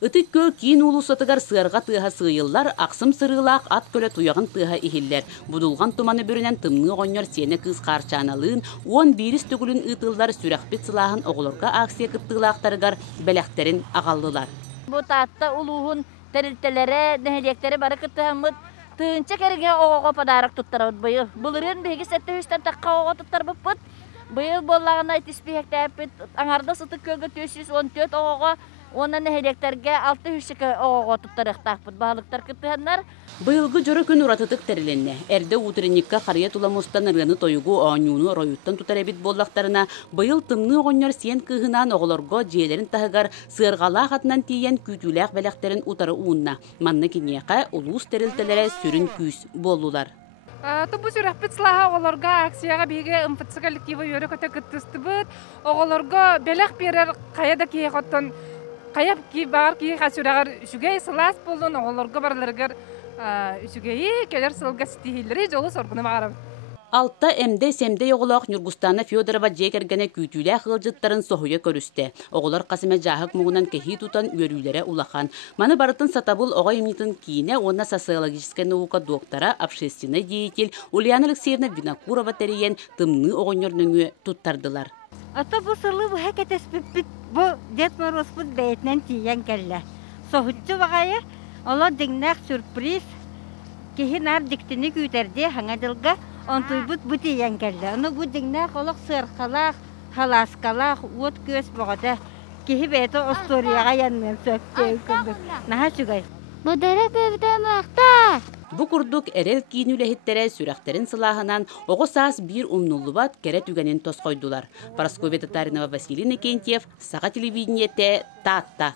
Ытыккö киин улусатыгар сыарга тыаха сыйыллар, аксым сырылаак ат көлө туягын тыаха ихиллер. Будулган туманы бүрінен тымны оңнор сене кыз қарчаналыын, уон бирис түгүлүн ытыллар сүрәхпит сылааһын оголорга аксия кыттыылаактарыгар бэлэхтерин агаллылар. Бу таатта улуһун терилтелере, нехелектери бары кыттыһаммыт, тыынча керге оҕоҕо подарок туттарабыт быйыл. Булырын биһиги сетте үстен такка оҕоҕо туттарбыппыт. Быйыл боллагына тиспиһектээппит, аңарда сытык көлгө 414 оҕоҕо, онан нехелектерге 600 оҕоҕо туттарыктаакпыт. Баалыктар кыттыһаннар. Быйылгы жөрө күн уратытык теріленне. Әрді утренникка қария туламустан ырыны тойугу оңюну роюттан тутарабит боллақтарына быйыл тымны оғоньор сен кыһынан оғолорго жиелерин тахыгар сырғалақ атынан тиен күтүләк бәләқтерин утары уунна. Манны кинияқа улус терилтелері сүрін күс болулар. Тубу сүрәхпит сылаха оғолорга акцияға бейге ымпытсы коллектива йөрі көті кыттыстыбыт. Оғолорго бәләқ берер қаяда кей қоттон қаяп кей бағар кей қасырағар үшігей сылас болын оғолорго барларығар үшігейі келер сылға стихилері жолы соргыны мағарам. Алта эмде семде оғылақ Нюргустана Федорова жекергене күтүлә хылжыттарын соһуя көрүсте. Оғылар қасыма жахык мұғынан кехи тутан өрүлері улахан. Маны барытын сатабыл оға емнитін кейіне онна социологическая наука доктора, общественный деятель Ульяна Алексеевна Винокурова тәрейен тымны оғынерніңі туттардылар. Ата бу сылы бу хәкәтәс бит бу Дед Мороз бу бәйтнән тиян кәллә. Соһутчы багая, ала дигнәк сюрприз. Кехинар диктини күтәрде хаңадылга онтуйбут бу тиян кәллә. Аны бу дигнәк олак сыркалак, халаскалак, от көс багада. Кехи бәйте историяга яннан сөккәй күндү. Наһа чугай. Бу дәрә бәвдә мактар. Бу курдук эрел кийинүлэхиттере сүрэхтерин сылааһынан оҕо саас биир умнуллубат кере түгенин тосхойдулар. Парасковья Татаринова, Василий Никентьев, Саха телевидениете, Таатта.